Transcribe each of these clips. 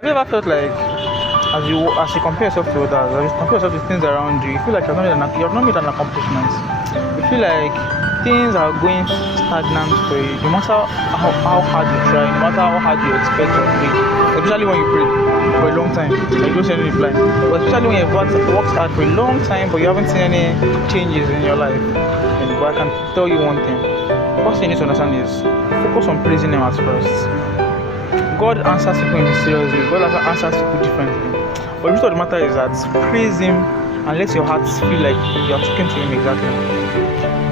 Have you ever felt like as you compare yourself to others, as you compare yourself to things around you, you feel like you have not made an accomplishment. You feel like things are going stagnant for you, no matter how hard you try, no matter how hard you expect or pray. Especially when you pray for a long time, like you don't see any reply. But especially when you've worked hard for a long time, but you haven't seen any changes in your life. But I can tell you one thing. First thing you need to understand is focus on praising Him at first. God answers people in mysterious ways. God answers people differently. But the truth of the matter is that praise Him and let your heart feel like you are talking to Him exactly.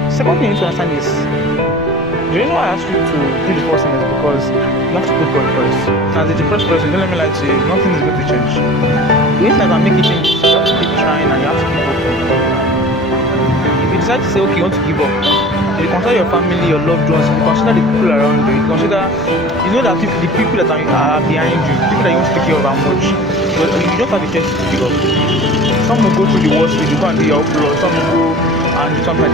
Second thing you need to understand is the reason why I asked you to do the first thing is because you have to put God first. As a depressed person, don't let me lie to you, nothing is going to change. The reason I can make it change is you have to keep trying and you have to keep working. If you decide to say, okay, you want to give up, if you consider your family, your loved ones, if you consider the people around you, if you consider, you know that the people that are behind you, people that you want to take care of are much. But you don't have a choice to give up. Some will go through the worst, they go and do your upload, some will go and do something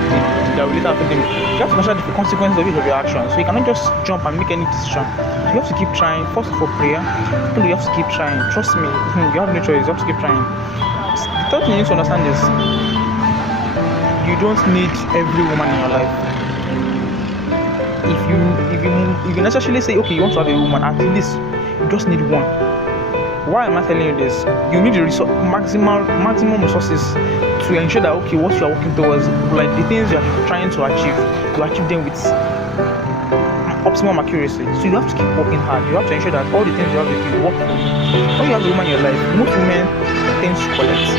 that will later affect them. You have to consider the consequences of each of your actions. So you cannot just jump and make any decision. So you have to keep trying. First for prayer, you have to keep trying. Trust me, you have no choice, you have to keep trying. The third thing you need to understand is you don't need every woman in your life. If you necessarily say, okay, you want to have a woman, at least you just need one. Why am I telling you this? You need the maximum resources to ensure that, okay, what you are working towards, like the things you are trying to achieve, you achieve them with optimum accuracy. So you have to keep working hard. You have to ensure that all the things you have to do work for you. When you have a woman in your life, most women tend to collect.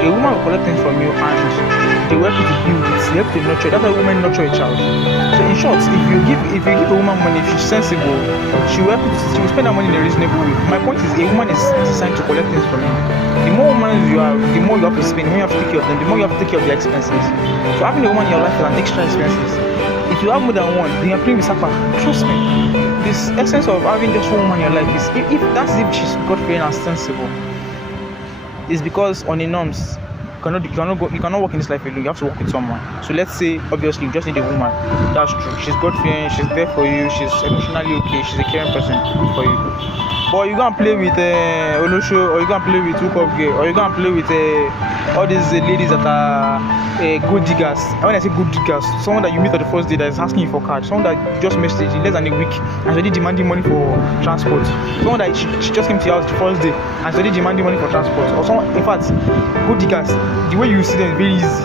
A woman will collect things from you and they will help you to build it, they help you to nurture. That's why women nurture a child. So in short, if you give a woman money, if she's sensible, she will spend that money in a reasonable way. My point is, a woman is designed to collect things from you. The more women you have, the more you have to spend, the more you have to take care of them, the more you have to take care of their expenses. So having a woman in your life is an extra expenses. If you have more than one, then you're playing with Sapa. Trust me. This essence of having just one woman in your life is if she's God-fearing and sensible. It's because on the norms, you cannot work in this life alone. You have to work with someone. So let's say, obviously, you just need a woman. That's true. She's God-fearing. She's there for you. She's emotionally okay. She's a caring person. Good for you. But you go and play with Olosho, or you go and play with Hookup Girl, or you go and play with all these ladies that are good diggers. And when I say good diggers, someone that you meet on the first day that is asking you for card, someone that you just messaged in less than a week and already demanding money for transport, someone that she just came to your house the first day and already demanding money for transport, or someone, in fact, good diggers, the way you see them is very easy,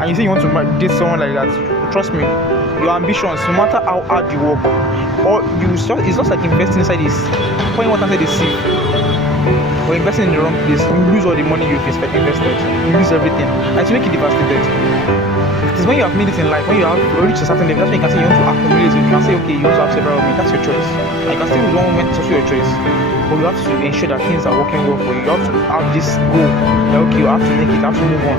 and you say you want to date someone like that, trust me, your ambitions, no matter how hard you work, or it's just like investing inside this, pouring water inside the sea, or investing in the wrong place, you lose all the money you've invested, you lose everything, and it will make you devastated. It is when you have made it in life, when you have reached a certain level, that's when you can say you want to accumulate, you can say, okay, you want to have several women, that's your choice. And you can stay with one woman, it's also your choice. But you have to ensure that things are working well for you. You have to have this goal, that okay, you have to make it, you have to move on.